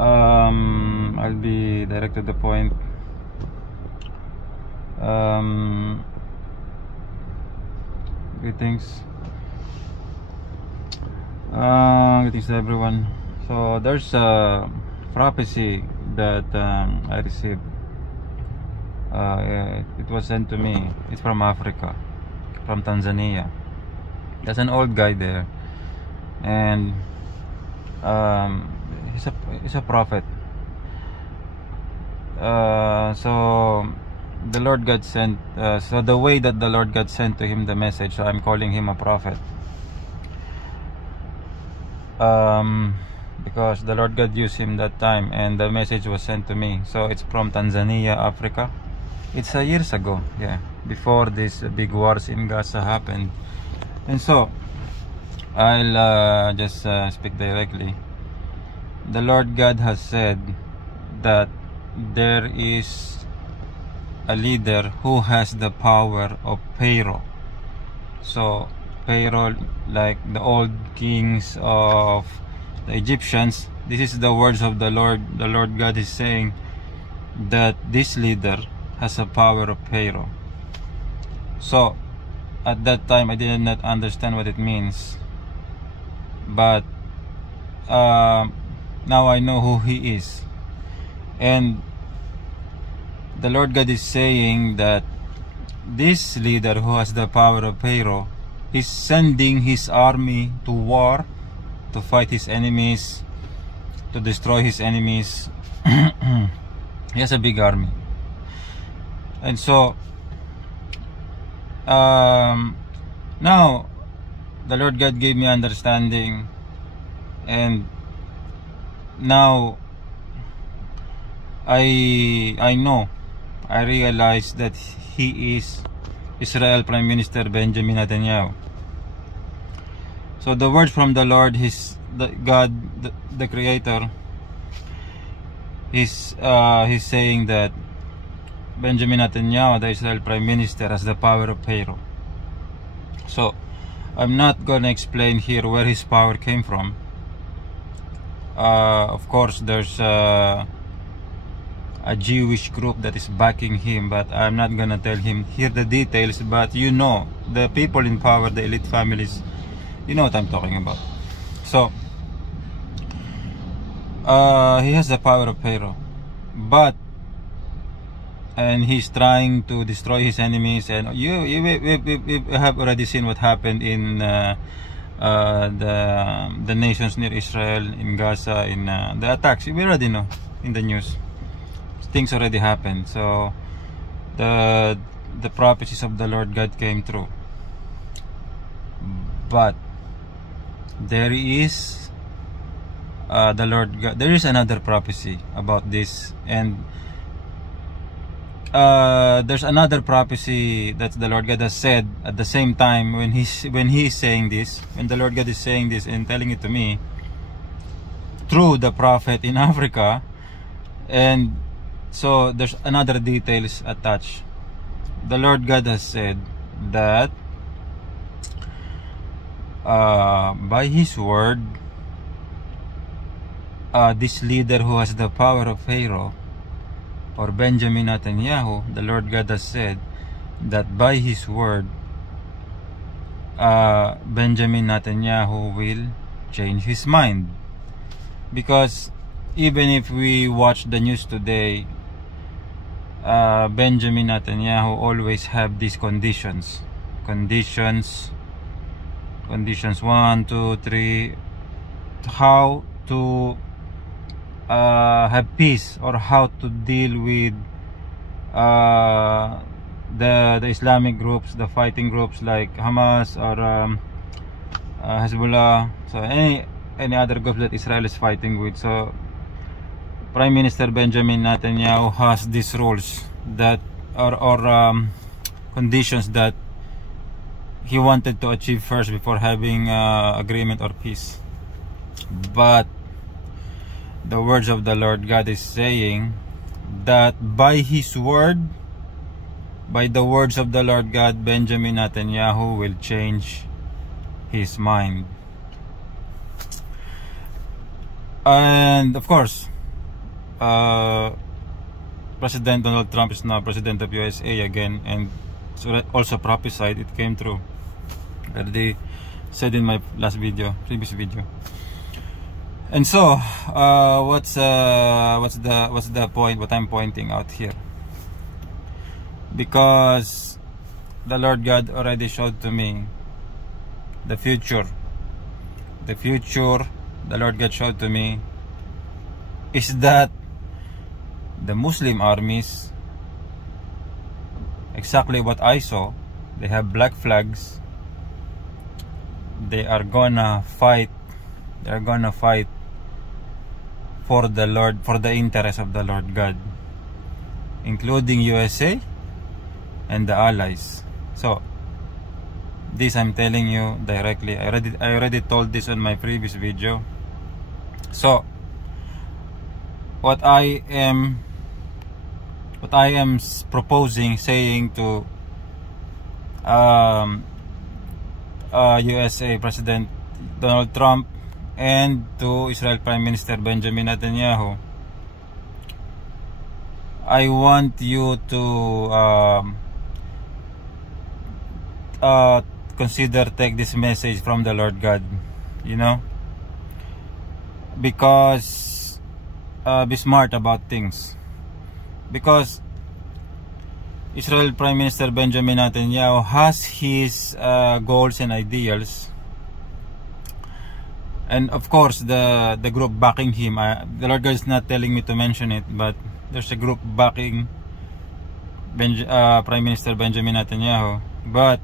I'll be direct to the point. Greetings. Greetings to everyone. So there's a prophecy that I received. It was sent to me. It's from Africa, from Tanzania. There's an old guy there, and he's a prophet. So the Lord God sent, so the way that the Lord God sent to him the message, so I'm calling him a prophet, because the Lord God used him that time, and the message was sent to me. So it's from Tanzania, Africa. It's years ago, yeah, before these big wars in Gaza happened. And so I'll just speak directly. The Lord God has said that there is a leader who has the power of Pharaoh. So Pharaoh, like the old kings of the Egyptians, this is the words of the Lord. The Lord God is saying that this leader has a power of Pharaoh. So at that time I did not understand what it means, but now I know who he is. And the Lord God is saying that this leader who has the power of Pharaoh is sending his army to war, to fight his enemies, to destroy his enemies. He has a big army. And so now the Lord God gave me understanding, and now I know, I realize that he is Israel Prime Minister Benjamin Netanyahu. So the word from the Lord, God, the Creator, he's saying that Benjamin Netanyahu, the Israel Prime Minister, has the power of Pharaoh. So I'm not gonna explain here where his power came from. Of course, there's a Jewish group that is backing him, but I'm not gonna tell him here the details. But you know, the people in power, the elite families, you know what I'm talking about. So he has the power of Pharaoh, and he's trying to destroy his enemies. And we have already seen what happened in the nations near Israel, in Gaza, in the attacks. We already know in the news. Things already happened. So the prophecies of the Lord God came true. But there is the Lord God, there is another prophecy about this, and there's another prophecy that the Lord God has said at the same time when he's saying this, when the Lord God is saying this and telling it to me through the prophet in Africa. And so there's another details attached. The Lord God has said that by his word, this leader who has the power of Pharaoh, or Benjamin Netanyahu, the Lord God has said that by his word, Benjamin Netanyahu will change his mind. Because even if we watch the news today, Benjamin Netanyahu always have these conditions 1, 2, 3, how to have peace, or how to deal with the Islamic groups, the fighting groups like Hamas or Hezbollah, so any other group that Israel is fighting with. So Prime Minister Benjamin Netanyahu has these rules that or conditions that he wanted to achieve first before having agreement or peace. But the words of the Lord God is saying that by his word, by the words of the Lord God, Benjamin Netanyahu will change his mind. And of course, President Donald Trump is now president of USA again, and so also prophesied, it came true. Already said in my previous video. And so, what's the point? What I'm pointing out here? Because the Lord God already showed to me the future. The future the Lord God showed to me is that the Muslim armies, exactly what I saw, they have black flags. They are gonna fight. They are gonna fight for the Lord, for the interest of the Lord God, including USA and the allies. So this I'm telling you directly. I already told this on my previous video. So what I am proposing, saying to USA President Donald Trump and to Israel Prime Minister Benjamin Netanyahu, I want you to take this message from the Lord God, you know, because be smart about things. Because Israel Prime Minister Benjamin Netanyahu has his goals and ideals, and of course the group backing him. The Lord God is not telling me to mention it, but there's a group backing Prime Minister Benjamin Netanyahu. But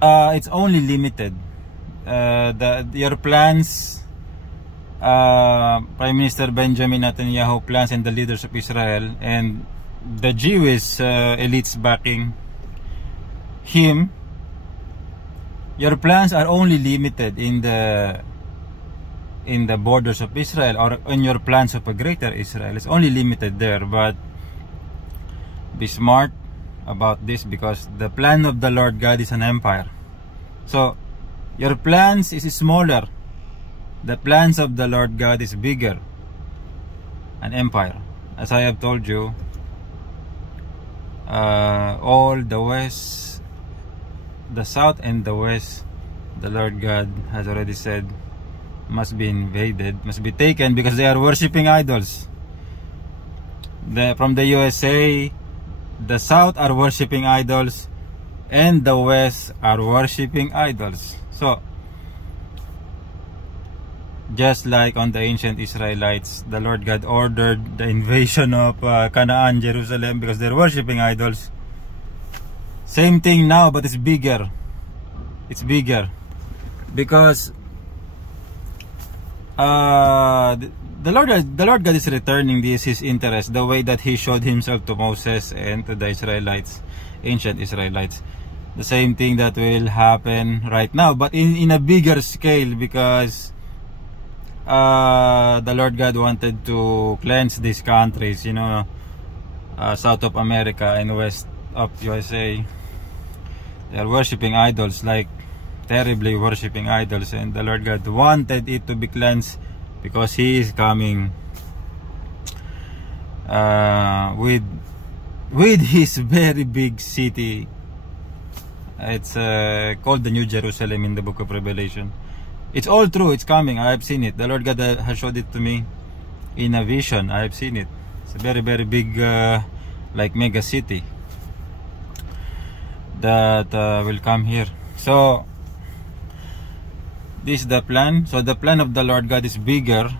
it's only limited. Your plans, Prime Minister Benjamin Netanyahu plans, and the leaders of Israel and the Jewish elites backing him, your plans are only limited in the borders of Israel, or in your plans of a greater Israel. It's only limited there. But be smart about this, because the plan of the Lord God is an empire. So your plans is smaller. The plans of the Lord God is bigger, an empire. As I have told you, all the west, the south and the west, the Lord God has already said must be invaded, must be taken, because they are worshipping idols. From the USA, the south are worshipping idols, and the west are worshipping idols. So just like on the ancient Israelites, the Lord God ordered the invasion of Canaan, Jerusalem, because they're worshipping idols. Same thing now, but it's bigger. It's bigger because the Lord God is returning his interest, the way that he showed himself to Moses and to the Israelites, ancient Israelites. The same thing that will happen right now, but in a bigger scale, because the Lord God wanted to cleanse these countries, you know, south of America and west of USA. They are worshipping idols, like terribly worshipping idols, and the Lord God wanted it to be cleansed, because he is coming with his very big city. It's called the New Jerusalem in the book of Revelation. It's all true. It's coming. I have seen it. The Lord God has showed it to me in a vision. I have seen it. It's a very, very big, like mega city that will come here. So this is the plan. So the plan of the Lord God is bigger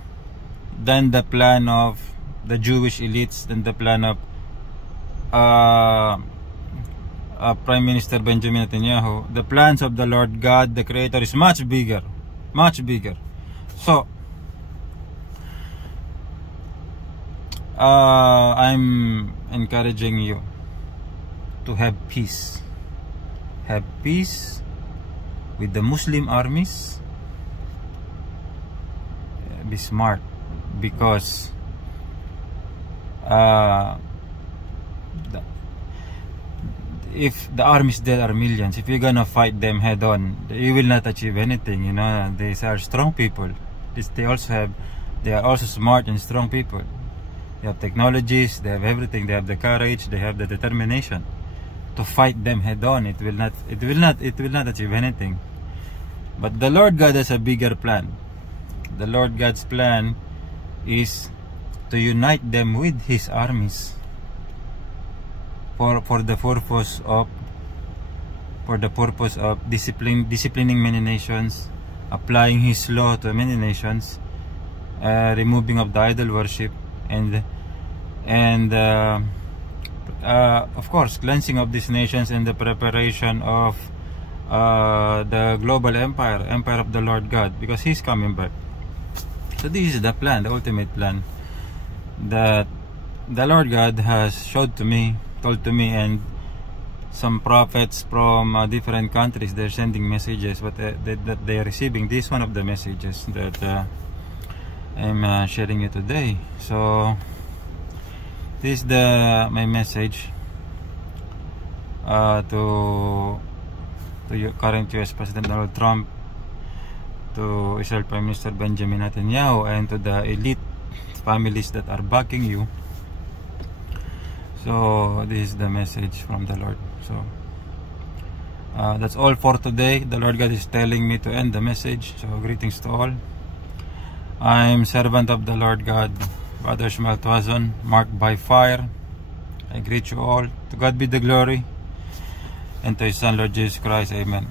than the plan of the Jewish elites, than the plan of Prime Minister Benjamin Netanyahu. The plans of the Lord God, the Creator, is much bigger. Much bigger. So I'm encouraging you to have peace. Have peace with the Muslim armies. Be smart, because if the armies there are millions, if you're gonna fight them head on, you will not achieve anything. You know, these are strong people. They also have They are also smart and strong people. They have technologies, they have everything, they have the courage, they have the determination to fight them head on. It will not achieve anything. But the Lord God has a bigger plan. The Lord God's plan is to unite them with His armies for the purpose of disciplining many nations, applying His law to many nations, removing of the idol worship, and of course cleansing of these nations and the preparation of the global empire of the Lord God, because He's coming back. So this is the plan, the ultimate plan that the Lord God has told to me, and some prophets from different countries, they're sending messages, but that they are receiving. This is one of the messages that I'm sharing you today. So this is my message to current US President Donald Trump, to Israel Prime Minister Benjamin Netanyahu, and to the elite families that are backing you. So this is the message from the Lord. So that's all for today. The Lord God is telling me to end the message. So greetings to all. I'm servant of the Lord God, Brother Shmuel Tuazon, marked by fire. I greet you all. To God be the glory, and to His Son Lord Jesus Christ. Amen.